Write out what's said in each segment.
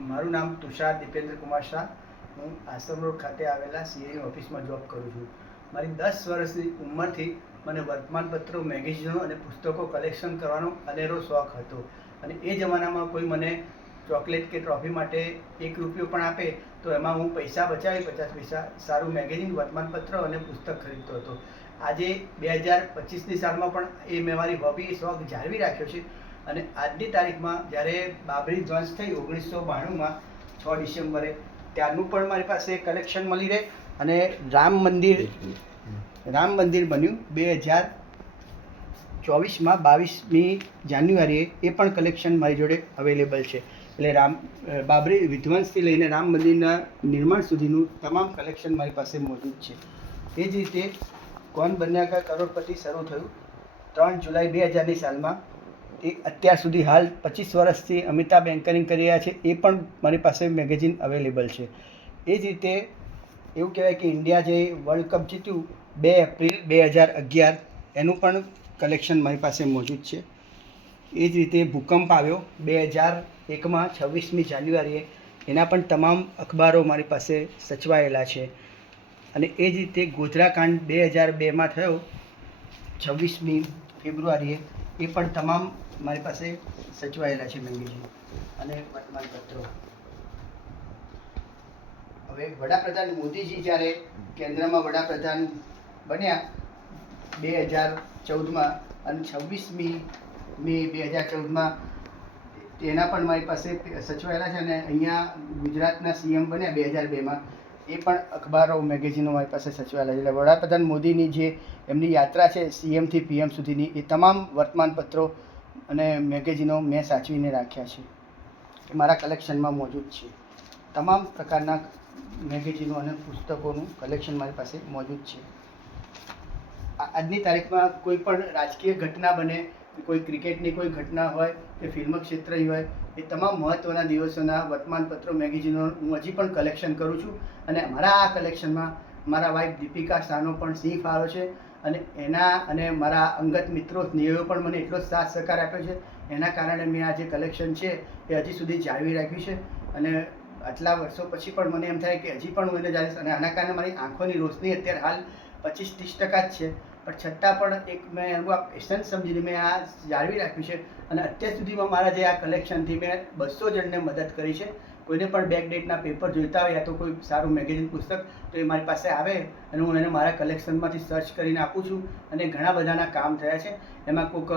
મારું નામ તુષાર દીપેન્દ્ર કુમાર શાહ. હું આશ્રમ રોડ ખાતે આવેલા સીએની ઓફિસમાં જોબ કરું છું. મારી 10 વર્ષની ઉંમરથી મને વર્તમાનપત્રો, મેગેઝિનો અને પુસ્તકો કલેક્શન કરવાનો અનેરો શોખ હતો. અને એ જમાનામાં કોઈ મને ચોકલેટ કે ટ્રોફી માટે 1 રૂપિયો પણ આપે તો એમાં હું પૈસા બચાવી 50 પૈસા સારું મેગેઝિન, વર્તમાનપત્ર અને પુસ્તક ખરીદતો હતો. આજે 2025ની સાલમાં પણ એ મેં મારી હોબી, શોખ જાળવી રાખ્યો છે. અને આજની તારીખમાં જ્યારે બાબરી ધ્વંસ થઈ 1992માં 6 ડિસેમ્બરે, ત્યારનું પણ મારી પાસે કલેક્શન મળી રહે. અને રામ મંદિર બન્યું 2024માં 22મી જાન્યુઆરીએ, એ પણ કલેક્શન મારી જોડે અવેલેબલ છે. એટલે બાબરી વિધ્વંસથી લઈને રામ મંદિરના નિર્માણ સુધીનું તમામ કલેક્શન મારી પાસે મોજૂદ છે. એ જ રીતે કૌન બન્યા કરોડપતિ શરૂ થયું 3 જુલાઈ 2000ની સાલમાં. એ અત્યાર સુધી હાલ 25 વર્ષથી અમિતાભ એન્કરિંગ કરી રહ્યા છે. એ પણ મારી પાસે મેગેઝિન અવેલેબલ છે. એ જ રીતે એવું કહેવાય કે ઇન્ડિયા જે વર્લ્ડ કપ જીત્યું 2 એપ્રિલ 2011, એનું પણ કલેક્શન મારી પાસે મોજૂદ છે. એ જ રીતે ભૂકંપ આવ્યો 2001માં 26મી જાન્યુઆરીએ, એના પણ તમામ અખબારો મારી પાસે સચવાયેલા છે. અને એ જ રીતે ગોધરાકાંડ 2002માં થયો 26મી ફેબ્રુઆરીએ, એ પણ તમામ મારી પાસે સચવાયેલા છે મેગેઝિન અને વર્તમાનપત્રો. હવે વડાપ્રધાન મોદીજી જ્યારે કેન્દ્રમાં વડાપ્રધાન બન્યા 2014માં, અને 26મી મે 2014માં તેના પણ મારી પાસે સચવાયેલા છે. અને અહીંયા ગુજરાતના સીએમ બન્યા 2002માં, એ પણ અખબારો, મેગેઝિનો મારી પાસે સચવાયેલા છે. એટલે વડાપ્રધાન મોદીની જે એમની યાત્રા છે સીએમથી પીએમ સુધીની, એ તમામ વર્તમાનપત્રો અને મેગેઝિનો મેં સાચવીને રાખ્યા છે. એ મારા કલેક્શનમાં મોજૂદ છે. તમામ પ્રકારના મેગેઝિનો અને પુસ્તકોનું કલેક્શન મારી પાસે મોજૂદ છે. આજની તારીખમાં કોઈ પણ રાજકીય ઘટના બને, કોઈ ક્રિકેટની કોઈ ઘટના હોય કે ફિલ્મ ક્ષેત્રની હોય, એ તમામ મહત્ત્વના દિવસોના વર્તમાનપત્રો, મેગેઝિનો હું હજી પણ કલેક્શન કરું છું. અને મારા આ કલેક્શનમાં મારા વાઇફ દીપિકા શાહનો પણ સિંહ ફાળો છે. અને મારા અંગત મિત્રો, સ્નેહીઓ પણ મને એટલો જ સાથ સહકાર આપ્યો છે. એના કારણે મેં આ જે કલેક્શન છે એ હજી સુધી જાળવી રાખ્યું છે. અને આટલા વર્ષો પછી પણ મને એમ થાય કે હજી પણ હું એને જાળવીશ. અને આના કારણે મારી આંખોની રોશની અત્યારે હાલ 25-30% જ છે, પણ છતાં પણ એક મેં એવું આ પેશન સમજીને મેં આ જાળવી રાખ્યું છે. અને અત્યાર સુધીમાં મારા જે આ કલેક્શનથી મેં 200 જણને મદદ કરી છે. કોઈને પણ બેકડેટના પેપર જોઈતા હોય, યા તો કોઈ સારું મેગેઝિન, પુસ્તક, તો એ મારી પાસે આવે અને હું એને મારા કલેક્શનમાંથી સર્ચ કરીને આપું છું. અને ઘણા બધાના કામ થયા છે. એમાં કોઈક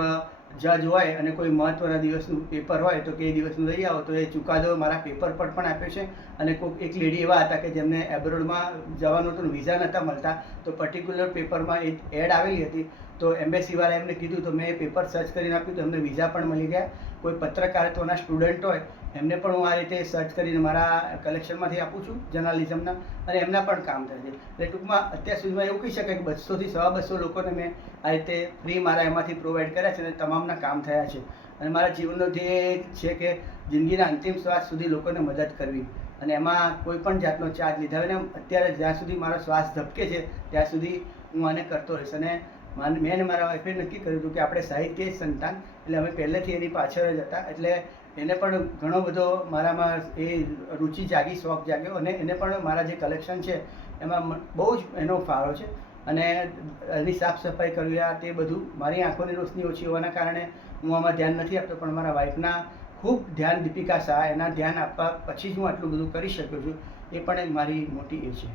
જજ હોય અને કોઈ મહત્ત્વના દિવસનું પેપર હોય તો કે એ દિવસનું લઈ આવો, તો એ ચુકાદો મારા પેપર પર પણ આપ્યો છે. અને કોઈક એક લેડી એવા હતા કે જેમને એબ્રોડમાં જવાનું હતું, વિઝા નહોતા મળતા, તો પર્ટિક્યુલર પેપરમાં એક એડ આવેલી હતી, તો એમ્બેસીવાળા એમને કીધું, તો મેં એ પેપર સર્ચ કરીને આપ્યું, તો એમને વિઝા પણ મળી ગયા. કોઈ પત્રકારત્વના સ્ટુડન્ટ હોય, એમને પણ હું આ રીતે સર્ચ કરીને મારા કલેક્શનમાંથી આપું છું જર્નાલિઝમના, અને એમના પણ કામ થાય છે. એટલે ટૂંકમાં અત્યાર સુધીમાં એવું કહી શકાય કે 200થી 250 લોકોને મેં આ રીતે ફ્રી મારા એમાંથી પ્રોવાઈડ કર્યા છે. અને તમામના કામ થયા છે. અને મારા જીવનનો ધ્યેય છે કે જિંદગીના અંતિમ શ્વાસ સુધી લોકોને મદદ કરવી. અને એમાં કોઈ પણ જાતનો ચાર્જ લીધા વિના અત્યારે જ્યાં સુધી મારો શ્વાસ ધબકે છે ત્યાં સુધી હું આને કરતો રહીશ. અને મેં અને મારા વાઈફે નક્કી કર્યું હતું કે આપણે સાહિત્ય જ સંતાન, એટલે અમે પહેલેથી એની પાછળ જ હતા. એટલે એને પણ ઘણો બધો મારામાં એ રુચિ જાગી, શોખ જાગ્યો. અને એને પણ મારા જે કલેક્શન છે એમાં બહુ જ એનો ફાળો છે. અને એની સાફ સફાઈ કરવી, આ તે બધું મારી આંખોની રોશની ઓછી હોવાના કારણે હું આમાં ધ્યાન નથી આપતો. પણ મારા વાઈફના ખૂબ ધ્યાન, દીપિકા શાહ, એના ધ્યાન આપવા પછી જ હું આટલું બધું કરી શક્યો છું. એ પણ એક મારી મોટી એ છે.